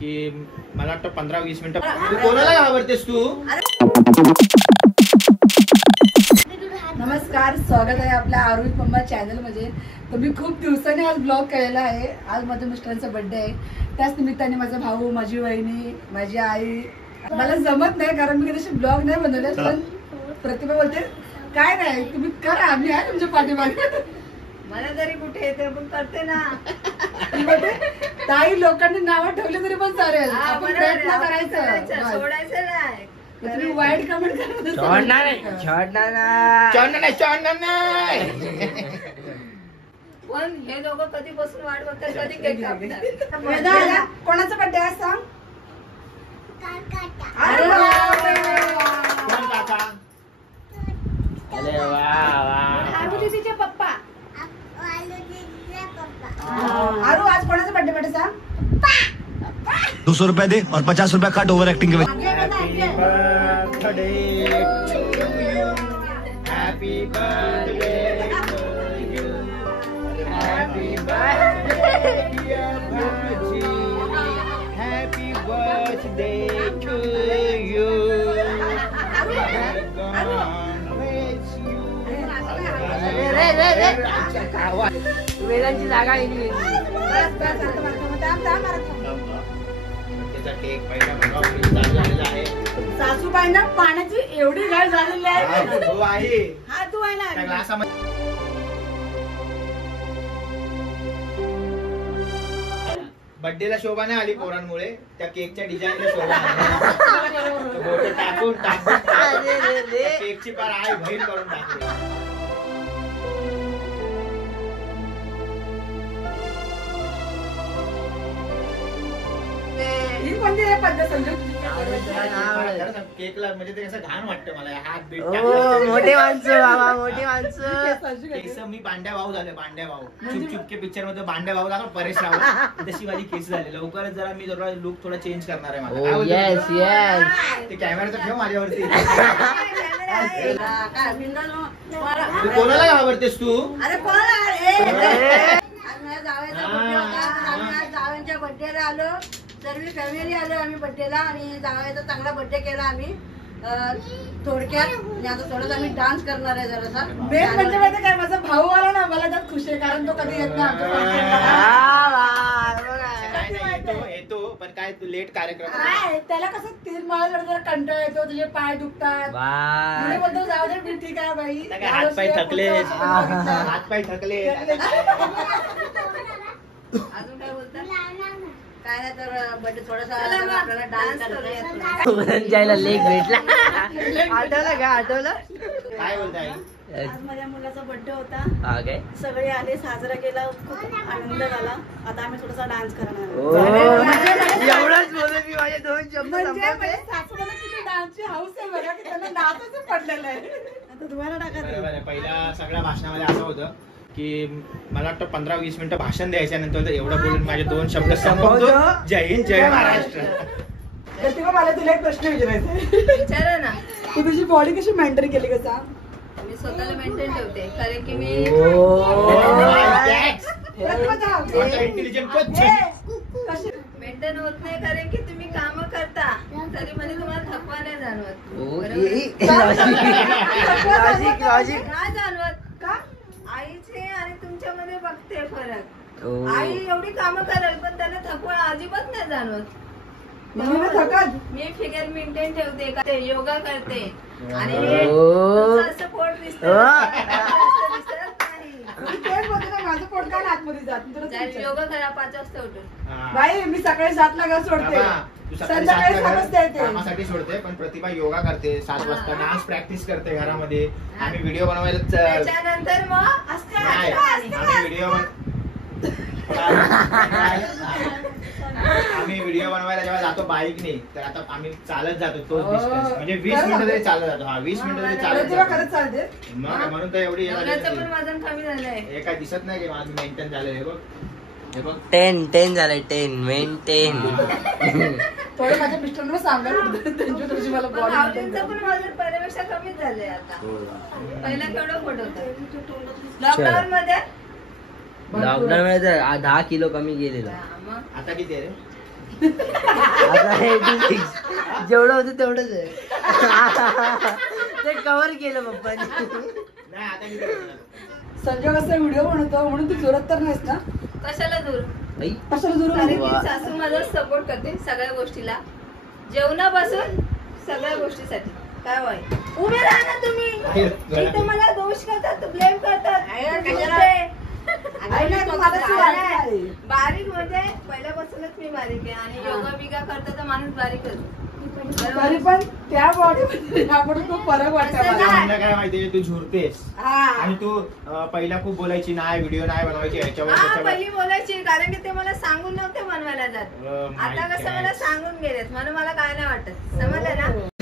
की मला वाटतं 15-20 मिनिटं. कोणाला घाबरतेस तू? नमस्कार, स्वागत आहे आपल्या आरोही पम्मा चॅनल मध्ये. तर मी खूप दिवसांनी आज ब्लॉग केलेला आहे. आज माझ्या मिस्टरांचा बर्थडे आहे. त्याच निमित्ताने माझा भाऊ, माझी वहिनी, माझी आई. मला जमत नाही कारण मी कधी ब्लॉग नाही बनवले, पण प्रतिभा बोलते काय नाही तुम्ही करा, आम्ही आहे तुमच्या पाठीमागे. मला जरी कुठे येते पण करते ना. काही लोकांनी नावं ठेवली तरी पण चालेल, आपण प्रयत्न करायचं, सोडायचं नाही. तुम्ही वाईट कमेंट पण हे दोघं कधीपासून वाट बघतात, कधी केक कापतात. कोणाचा बर्थडे आहे सांग? तिचे पप्पा. आरू आज कोणाचा बर्थडे सांग? 200 रुपए दे और 50 रुपए कट ओवर एक्टिंग के वजह। Happy birthday to you. Happy birthday dear Bhaji. Happy birthday to you. वेळांची जागा सासूबाईंना पाण्याची एवढी घाई झालेली आहे. हा तू आहे ना. बर्थडेला शोभा नाही आली पोरांमुळे, त्या केकच्या डिझाईनला शोभा टाकून केकची पार आई बहीण करून टाकली. केकला म्हणजे ते कसं घाण वाटतं मला, हात बीट मोठे माणसं बाबा, मोठी माणसं. केस मी बांड्या भाऊ झाले, बांड्या भाऊ. चुप चुपके पिक्चर मध्ये बांड्या भाऊ झाला, परेश रावल तशी माझी केस झाली. लवकरच जरा मी जरा लुक थोडा चेंज करणार आहे माझा. ते कॅमेराचं ठेव माझ्यावरती. तू कोणाला घाबरतेस तू? अरे जावयांच्या बर्थडेला आलो, सर्व फॅमिली आलो आम्ही बर्थडेला, आणि जावयाचा चांगला बर्थडे केला आम्ही थोडक्यात. आणि आता थोडंसं आम्ही डान्स करणार आहे जरासा. मेन म्हणजे माहिती काय, माझा भाऊ आला ना, मला त्यात खुश आहे कारण तो कधी येत नाही. येतो पण काय तू लेट कार्यक्रम. त्याला कसं 3 माळा जरा कंटाळा येतो, तुझे पाय दुखतात. मी बोलतो जाऊ दे, मी ठीक आहे बाई. हातपाय थकले, हातपाय थकले. अजून काय बोलतात? काय नाही तर बर्थडे थोडासा आपल्याला डान्स करूया. लेख भेटला. आठवलं काय बोलताय? आज माझ्या मुलाचा बर्थडे होता, सगळे आले, साजरा केला, खूप आनंद झाला. आता आम्ही थोडासा डान्स करणार. एवढंच बोलत मी माझे 2 शब्द सासूला किती डान्सची हाऊस आहे बघा, की त्यांना नाचच पडलेलं आहे. आता तुम्हाला टाका. पहिल्या सगळ्या भाषणामध्ये असं होतं की मला वाटतं 15-20 मिनिटं भाषण द्यायच्या नंतर एवढं बोलून माझे 2 शब्द संपवतो. जय हिंद, जय महाराष्ट्र. प्रतिभा, मला तुला एक प्रश्न विचारायचा आहे. विचारा ना. तू तुझी बॉडी कशी मेंटेन केली का सांग? मी स्वतःला मेंटेन ठेवते कारण की मी मेंटेन होत नाही, कारण की तुम्ही काम करता तरी म्हणजे तुम्हाला थकवा नाही जाणवत. काय जाणवत का? आईचे आणि तुमच्यामध्ये बघते फरक. आई एवढी कामं करेल पण त्यांना थकवा अजिबात नाही जाणवत. मी फिगर मेंटेन ठेवते, योगा करते आणि असं पोट दिसतं. माझं पोट काय आतमध्ये जात. योगा करा 5 वाजता उठून. बाई मी सकाळी 7ला घर सोडते, संध्याकाळी 7 वाजता येते. कामासाठी सोडते, पण प्रतिभा योगा करते 7 वाजता, डान्स प्रॅक्टिस करते घरामध्ये. आम्ही व्हिडिओ बनवायला त्याच्यानंतर मग आम्ही व्हिडिओ बनवायला जेव्हा जातो बाईकने, तर आता आम्ही चालत जातो तोच डिस्टन्स, म्हणजे 20 मिनिटं तरी चालत जातो. 20 मिनिटं तरी चालत जातो. म्हणून तर एवढी पण वजन कमी झालंय. हे काय दिसत नाही की माझं मेंटेन झालंय. बघ 10 झालंय, 10 मेंटेन. थोडं माझ्या मिस्टरांना सांगायला मला बॉडी पण वजन पहिल्यापेक्षा कमीच झालंय आता. पहिला केवढं फोट होतं लॉकडाऊन मध्ये. लॉकडाऊन मध्ये 10 किलो कमी गेलेला. आता किती आहे रे? 86 जेवढं होतं तेवढंच आहे. ते कव्हर केलं पप्पानी. नाही आता मी काय करणार? संजय कसा व्हिडिओ बनवतो म्हणून तू जोरात तर नाहीस ना? कशाला दूर आई, कशाला जोरात कारण नाही? की सासू माझा सपोर्ट करते सगळ्या गोष्टीला, जेवणापासून सगळ्या गोष्टीसाठी. काय वाय उभे राहा ना तुम्ही. इथे मला दोष करतात, ब्लेम करतात. आई नाही, तू माझ्याशी वागली आहे. बारीक म्हणजे पहिल्यापासूनच मी बारीक आहे आणि योगा बिगा करता तर माणूस बारीकच. तरी पण त्या बॉडी आपण खूप फरक वाटतो असं मला. नाही. मला काय माहितीये तू झुरतेस हा. आणि तू पहिला खूप बोलायची नाही, व्हिडिओ नाही बनवायची याच्यावर हा त्याच्यावर. पहिली बोलायची कारण की ते मला सांगून नव्हते बनवायला जात. आता कसं मला सांगून गेलेत म्हणून मला काय नाही वाटत. समजलं ना.